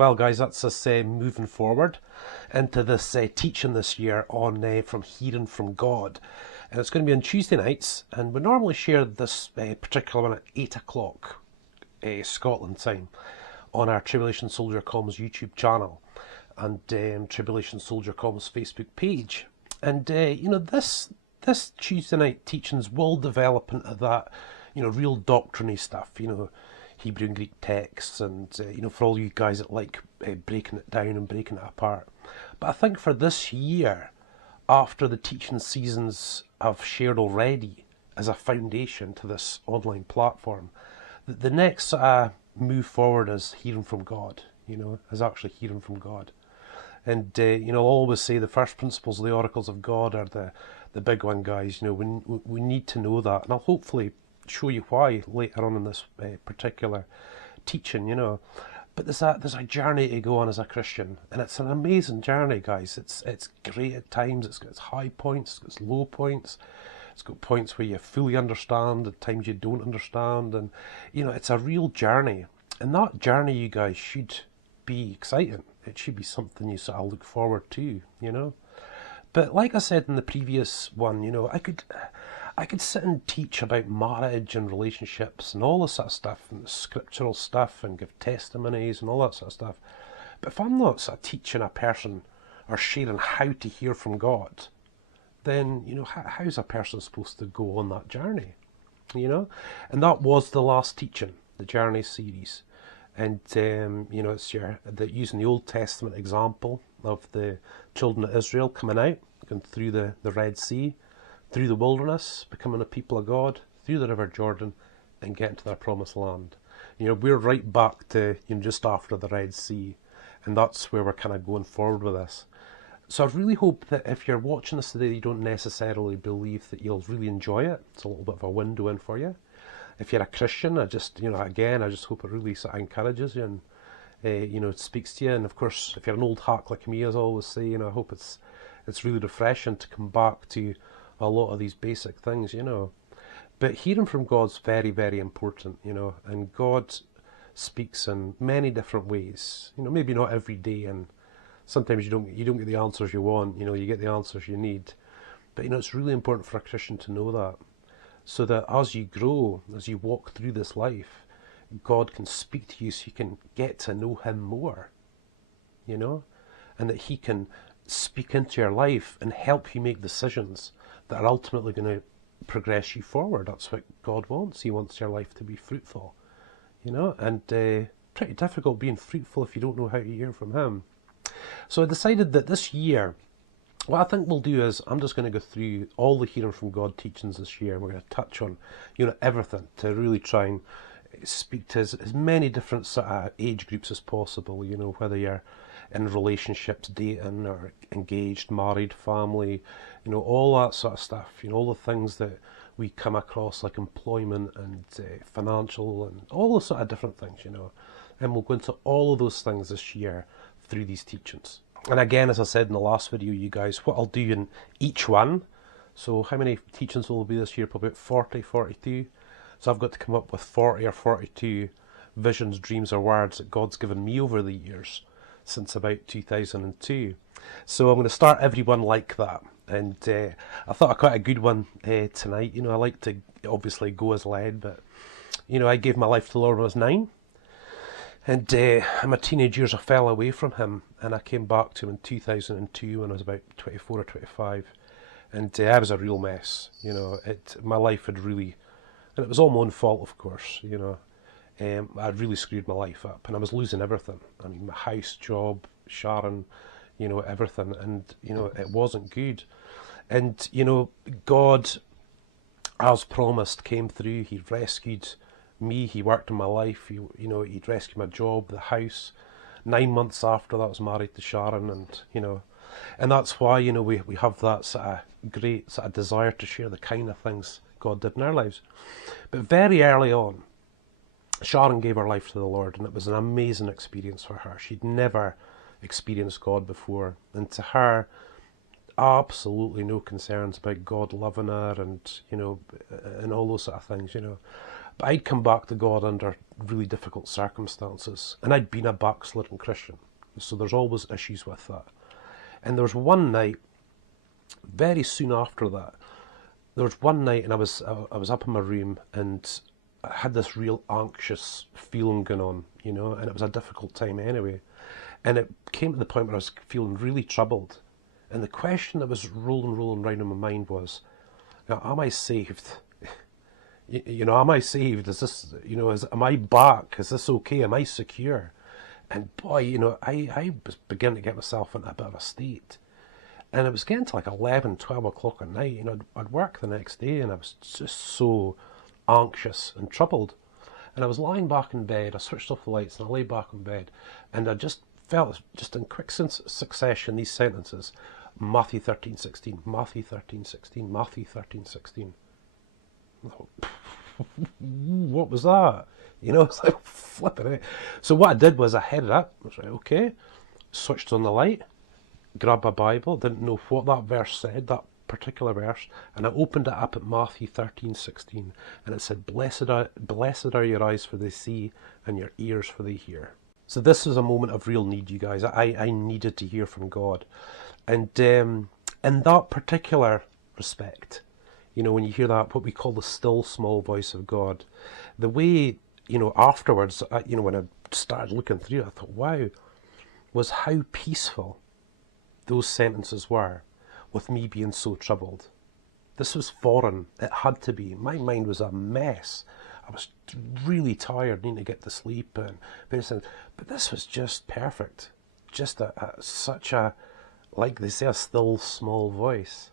Well, guys, that's us moving forward into this teaching this year on from hearing from God. And it's going to be on Tuesday nights, and we normally share this particular one at 8 o'clock Scotland time on our Tribulation Soldier Comms YouTube channel and Tribulation Soldier Comms Facebook page. And, this Tuesday night teachings will develop into that, real doctrine-y stuff, Hebrew and Greek texts, and for all you guys that like breaking it down and breaking it apart. But I think for this year, after the teaching seasons I've shared already as a foundation to this online platform, the next move forward is hearing from God, is actually hearing from God. And, I'll always say the first principles of the oracles of God are the big one, guys. We need to know that. And I'll hopefully show you why later on in this particular teaching, But there's a journey to go on as a Christian. And it's an amazing journey, guys. It's great at times. It's got its high points. It's got its low points. It's got points where you fully understand, at times you don't understand. And, it's a real journey. And that journey, you guys, should be exciting. It should be something you sort of look forward to, But like I said in the previous one, I could sit and teach about marriage and relationships and all this sort of stuff and scriptural stuff and give testimonies and all that sort of stuff. But if I'm not sort of teaching a person or sharing how to hear from God, then, how's a person supposed to go on that journey, And that was the last teaching, the Journey series. And, it's using the Old Testament example of the children of Israel coming out, going through the Red Sea, through the wilderness, becoming a people of God, through the River Jordan, and getting to their promised land. We're right back to just after the Red Sea, and that's where we're kind of going forward with this. So I really hope that if you're watching this today, you don't necessarily believe that you'll really enjoy it. It's a little bit of a window in for you. If you're a Christian, I just hope it really sort of encourages you and, it speaks to you. And of course, if you're an old hack like me, as I always say, I hope it's really refreshing to come back to a lot of these basic things, But hearing from God's very, very important, and God speaks in many different ways. Maybe not every day, and sometimes you don't get the answers you want. You get the answers you need. But it's really important for a Christian to know that, so that as you grow, as you walk through this life, God can speak to you so you can get to know Him more, and that He can speak into your life and help you make decisions that are ultimately going to progress you forward. That's what God wants. He wants your life to be fruitful, and pretty difficult being fruitful if you don't know how to hear from Him. So I decided that this year, what I think we'll do is I'm just going to go through all the hearing from God teachings this year. We're going to touch on, everything to really try and speak to as many different sort of age groups as possible, whether you're in relationships, dating, or engaged, married, family, all that sort of stuff, all the things that we come across, like employment and financial and all the sort of different things, And we'll go into all of those things this year through these teachings. And again, as I said in the last video, you guys, what I'll do in each one, so how many teachings will there be this year? Probably about 40, 42. So I've got to come up with 40 or 42 visions, dreams, or words that God's given me over the years since about 2002. So I'm going to start every one like that. And I thought quite a good one tonight. I like to obviously go as led, but, I gave my life to the Lord when I was 9. And in my teenage years, I fell away from Him, and I came back to Him in 2002 when I was about 24 or 25. And I was a real mess, my life had really, and it was all my own fault, of course, I'd really screwed my life up, and I was losing everything. I mean, my house, job, Sharon, everything, and, it wasn't good. And, God, as promised, came through. He rescued me. He worked in my life. He'd rescued my job, the house. 9 months after that, I was married to Sharon, and, and that's why, we have that sort of great sort of desire to share the kind of things God did in our lives. But very early on, Sharon gave her life to the Lord, and it was an amazing experience for her. She'd never experienced God before, and to her, absolutely no concerns about God loving her and, and all those sort of things, But I'd come back to God under really difficult circumstances, and I'd been a backslidden Christian, so there's always issues with that. And there was one night, very soon after that, there was one night, and I was up in my room, and I had this real anxious feeling going on, you know, and it was a difficult time anyway. And it came to the point where I was feeling really troubled. And the question that was rolling around in my mind was, now, am I saved? You know, am I saved? Is this, you know, am I back? Is this okay? Am I secure? And boy, you know, I was beginning to get myself into a bit of a state. And it was getting to like 11, 12 o'clock at night. You know, I'd work the next day, and I was just so anxious and troubled. And I was lying back in bed. I switched off the lights, and I lay back in bed. And I just felt, just in quick succession, these sentences. Matthew 13:16, Matthew 13:16, Matthew 13:16. What was that? You know, it's like flipping it. So what I did was I headed up. I was like, okay, switched on the light, grabbed my Bible, didn't know what that verse said, that particular verse, and I opened it up at Matthew 13:16, and it said, blessed are your eyes for they see, and your ears for they hear. So this was a moment of real need, you guys. I needed to hear from God. And in that particular respect, you know, when you hear that, what we call the still small voice of God, the way, you know, afterwards, you know, when I started looking through it, I thought, wow, was how peaceful those sentences were with me being so troubled. This was foreign. It had to be. My mind was a mess. I was really tired, needing to get to sleep and various things. But this was just perfect. Just such a, like they say, a still small voice.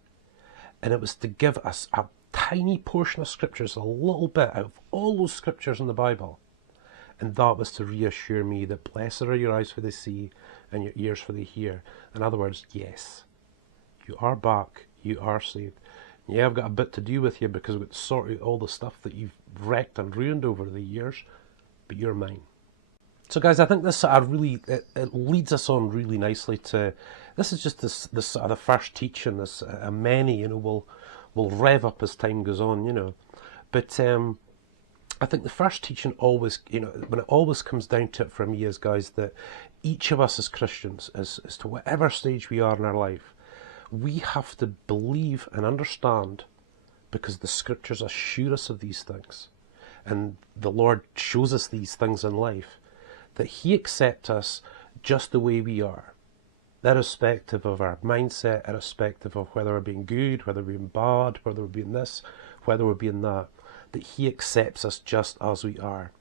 And it was to give us a tiny portion of scriptures, a little bit out of all those scriptures in the Bible. And that was to reassure me that blessed are your eyes for they see and your ears for they hear. In other words, yes, you are back, you are saved. Yeah, I've got a bit to do with you because we've got to sort out all the stuff that you've wrecked and ruined over the years, but you're mine. So guys, I think this sort of really, it leads us on really nicely to, this is just this sort of the first teaching, this many, you know, will rev up as time goes on, you know. But I think the first teaching always, you know, when it always comes down to it for me is, guys, that each of us as Christians, as to whatever stage we are in our life, we have to believe and understand, because the scriptures assure us of these things, and the Lord shows us these things in life, that He accepts us just the way we are, irrespective of our mindset, irrespective of whether we're being good, whether we're being bad, whether we're being this, whether we're being that, that He accepts us just as we are.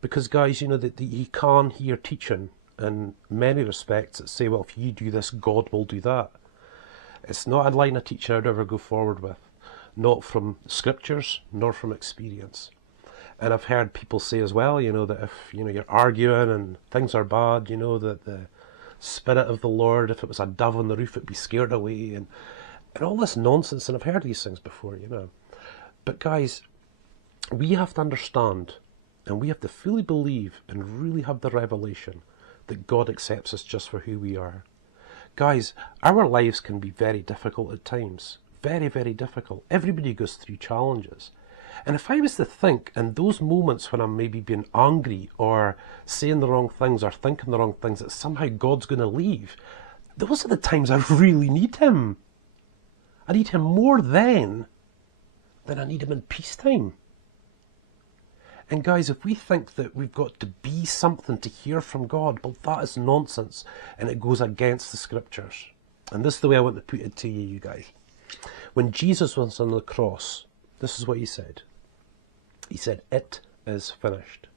Because guys, you know, that you can hear teaching in many respects that say, well, if you do this, God will do that. It's not a line of teaching I'd ever go forward with, not from scriptures, nor from experience. And I've heard people say as well, you know, that if, you know, you're arguing and things are bad, you know, that the Spirit of the Lord, if it was a dove on the roof, it'd be scared away, and all this nonsense. And I've heard these things before, you know. But guys, we have to understand, and we have to fully believe and really have the revelation that God accepts us just for who we are. Guys, our lives can be very difficult at times. Very, very difficult. Everybody goes through challenges. And if I was to think in those moments when I'm maybe being angry or saying the wrong things or thinking the wrong things, that somehow God's going to leave, those are the times I really need Him. I need Him more then than I need Him in peacetime. And guys, if we think that we've got to be something to hear from God, well, that is nonsense, and it goes against the scriptures. And this is the way I want to put it to you guys. When Jesus was on the cross, this is what He said. He said, "It is finished."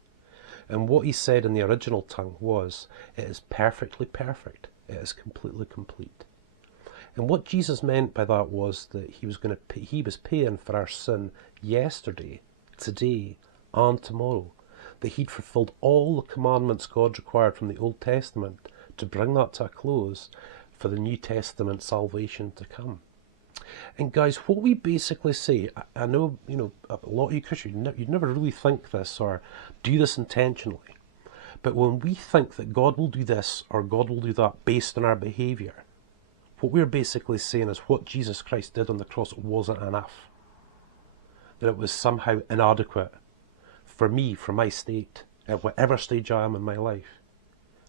And what He said in the original tongue was, "It is perfectly perfect. It is completely complete." And what Jesus meant by that was that He was paying for our sin yesterday, today, and tomorrow. That He'd fulfilled all the commandments God required from the Old Testament to bring that to a close for the New Testament salvation to come. And guys, what we basically say, I know, you know, a lot of you Christians, you'd never really think this or do this intentionally. But when we think that God will do this or God will do that based on our behaviour, what we're basically saying is what Jesus Christ did on the cross wasn't enough. That it was somehow inadequate. for me, for my state, at whatever stage I am in my life.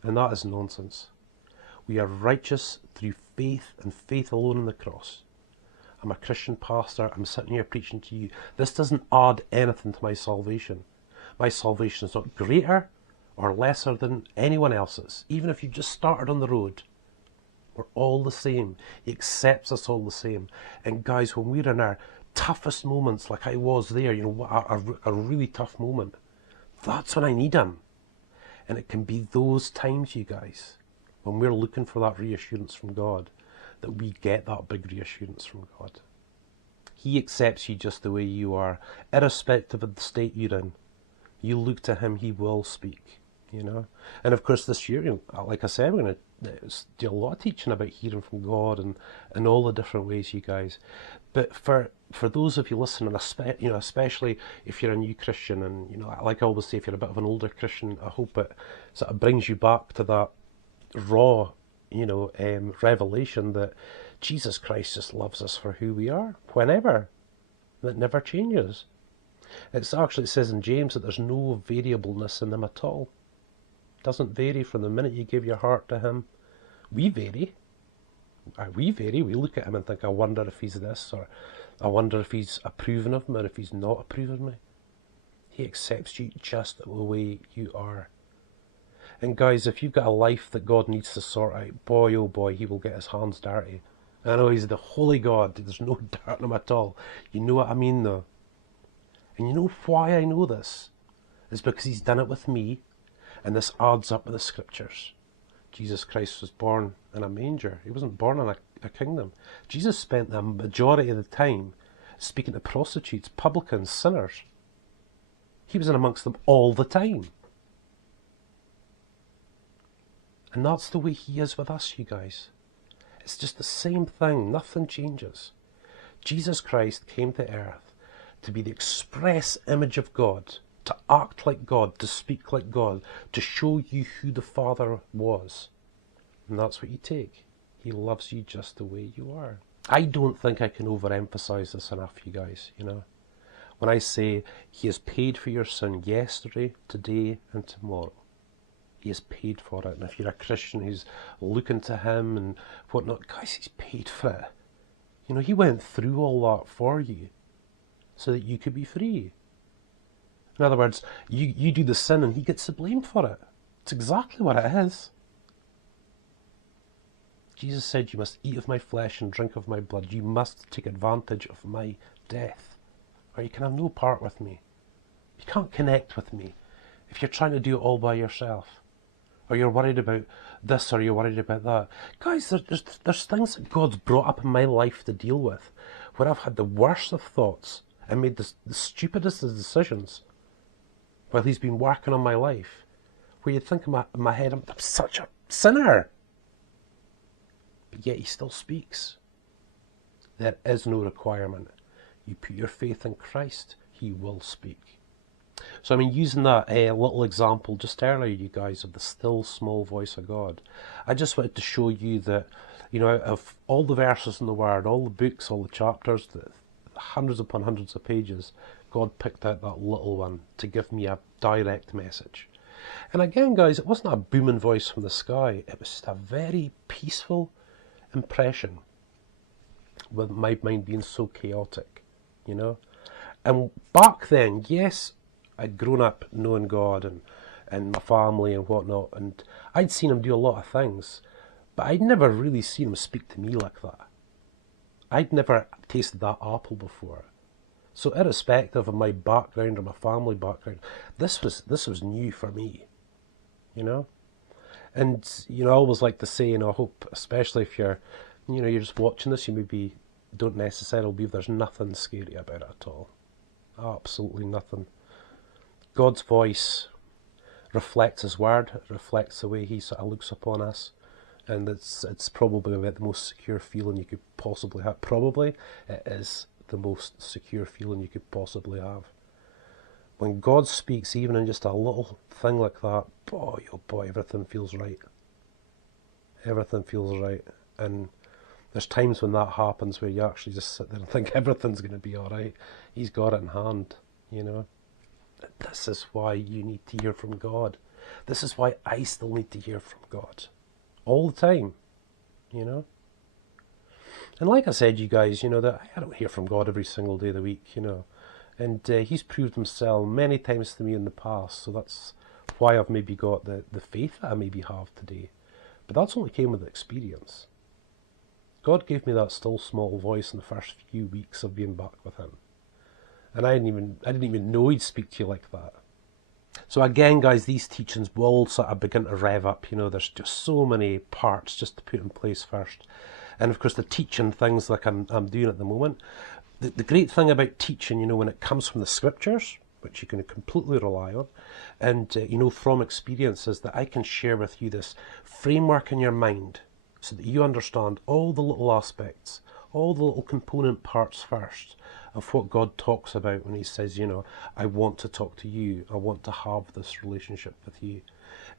And that is nonsense. We are righteous through faith and faith alone in the cross. I'm a Christian pastor. I'm sitting here preaching to you. This doesn't add anything to my salvation. My salvation is not greater or lesser than anyone else's. Even if you just started on the road, we're all the same. He accepts us all the same. And guys, when we're in our toughest moments, like I was there, you know, a really tough moment, that's when I need him. And it can be those times, you guys, when we're looking for that reassurance from God, that we get that big reassurance from God. He accepts you just the way you are, irrespective of the state you're in. You look to him, he will speak, you know. And of course this year, you know, like I said, we're going to do a lot of teaching about hearing from God and all the different ways, you guys. But for those of you listening, you know, especially if you're a new Christian, and you know, like I always say, if you're a bit of an older Christian, I hope it sort of brings you back to that raw, you know, revelation that Jesus Christ just loves us for who we are, whenever. That never changes. It says in James that there's no variableness in him at all. It doesn't vary from the minute you give your heart to him. We vary. We look at him and think, I wonder if he's this, or I wonder if he's approving of me, or if he's not approving of me. He accepts you just the way you are. And guys, if you've got a life that God needs to sort out, boy oh boy, he will get his hands dirty. I know he's the holy God, there's no dirt in him at all. You know what I mean though? And you know why I know this? It's because he's done it with me, and this adds up with the scriptures. Jesus Christ was born in a manger. He wasn't born in a kingdom. Jesus spent the majority of the time speaking to prostitutes, publicans, sinners. He was in amongst them all the time. And that's the way he is with us, you guys. It's just the same thing. Nothing changes. Jesus Christ came to earth to be the express image of God, to act like God, to speak like God, to show you who the Father was. And that's what you take. He loves you just the way you are. I don't think I can overemphasize this enough, you guys, you know. When I say he has paid for your sin yesterday, today and tomorrow. He has paid for it. And if you're a Christian who's looking to him and whatnot, guys, he's paid for it. You know, he went through all that for you so that you could be free. In other words, you do the sin and he gets the blame for it. It's exactly what it is. Jesus said, you must eat of my flesh and drink of my blood. You must take advantage of my death, or you can have no part with me. You can't connect with me if you're trying to do it all by yourself, or you're worried about this, or you're worried about that. Guys, there's things that God's brought up in my life to deal with, where I've had the worst of thoughts and made the stupidest of decisions while he's been working on my life, where you think in my head, I'm such a sinner. But yet he still speaks. There is no requirement. You put your faith in Christ, he will speak. So I mean, using that little example just earlier, you guys, of the still small voice of God, I just wanted to show you that, you know, out of all the verses in the Word, all the books, all the chapters, the hundreds upon hundreds of pages, God picked out that little one to give me a direct message. And again, guys, it wasn't a booming voice from the sky. It was just a very peaceful impression, with my mind being so chaotic, you know. And back then, yes, I'd grown up knowing God and my family and whatnot, and I'd seen him do a lot of things, but I'd never really seen him speak to me like that. I'd never tasted that apple before. So irrespective of my background or my family background, this was new for me, you know. And, you know, I always like to say, you know, I hope, especially if you're, you know, you're just watching this, you maybe don't necessarily believe there's nothing scary about it at all. Absolutely nothing. God's voice reflects his word, it reflects the way he sort of looks upon us, and it's probably about the most secure feeling you could possibly have. Probably it is the most secure feeling you could possibly have. When God speaks, even in just a little thing like that, boy, oh boy, everything feels right. Everything feels right. And there's times when that happens where you actually just sit there and think everything's going to be all right. He's got it in hand, you know. This is why you need to hear from God. This is why I still need to hear from God. All the time, you know. And like I said, you guys, you know, that I don't hear from God every single day of the week, you know. And he's proved himself many times to me in the past. So that's why I've maybe got the faith that I maybe have today. But that's only came with experience. God gave me that still small voice in the first few weeks of being back with him. And I didn't even know he'd speak to you like that. So again, guys, these teachings will sort of begin to rev up. You know, there's just so many parts just to put in place first. And of course, the teaching things like I'm doing at the moment. The great thing about teaching, you know, when it comes from the scriptures, which you can completely rely on, and, you know, from experience, is that I can share with you this framework in your mind so that you understand all the little aspects, all the little component parts first of what God talks about when he says, you know, I want to talk to you, I want to have this relationship with you.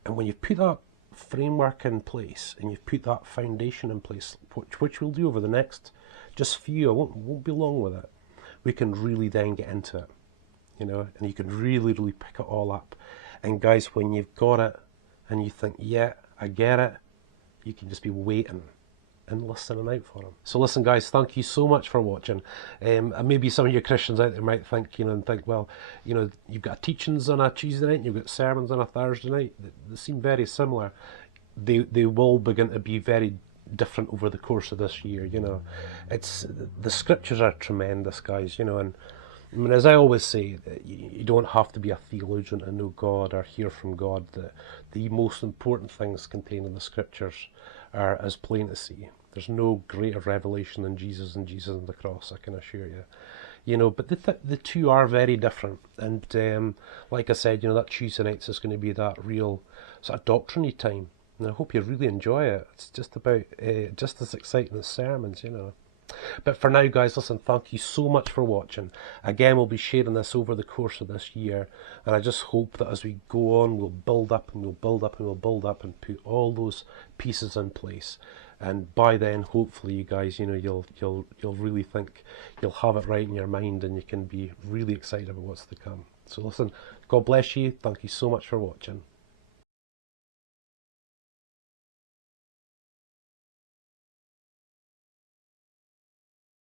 And when you put that framework in place and you've put that foundation in place, which we'll do over the next just few, I won't be long with it, we can really then get into it, you know, and you can really pick it all up. And guys, when you've got it and you think, yeah, I get it, you can just be waiting and listening out for him. So listen, guys, thank you so much for watching. And maybe some of you Christians out there might think, you know, and think, well, you know, you've got teachings on a Tuesday night and you've got sermons on a Thursday night. They seem very similar. They will begin to be very different over the course of this year, you know. It's the scriptures are tremendous, guys, you know, and I mean, as I always say, you don't have to be a theologian to know God or hear from God. The most important things contained in the scriptures are as plain to see. There's no greater revelation than Jesus and Jesus on the cross, I can assure you. You know, but the two are very different. And like I said, you know, that Tuesday nights is going to be that real sort of doctrine-y time. And I hope you really enjoy it. It's just about just as exciting as sermons, you know. But for now, guys, listen, thank you so much for watching. Again, we'll be sharing this over the course of this year, and I just hope that as we go on, we'll build up and we'll build up and we'll build up and put all those pieces in place. And by then, hopefully, you guys, you know, you'll really think you'll have it right in your mind, and you can be really excited about what's to come. So listen, God bless you. Thank you so much for watching.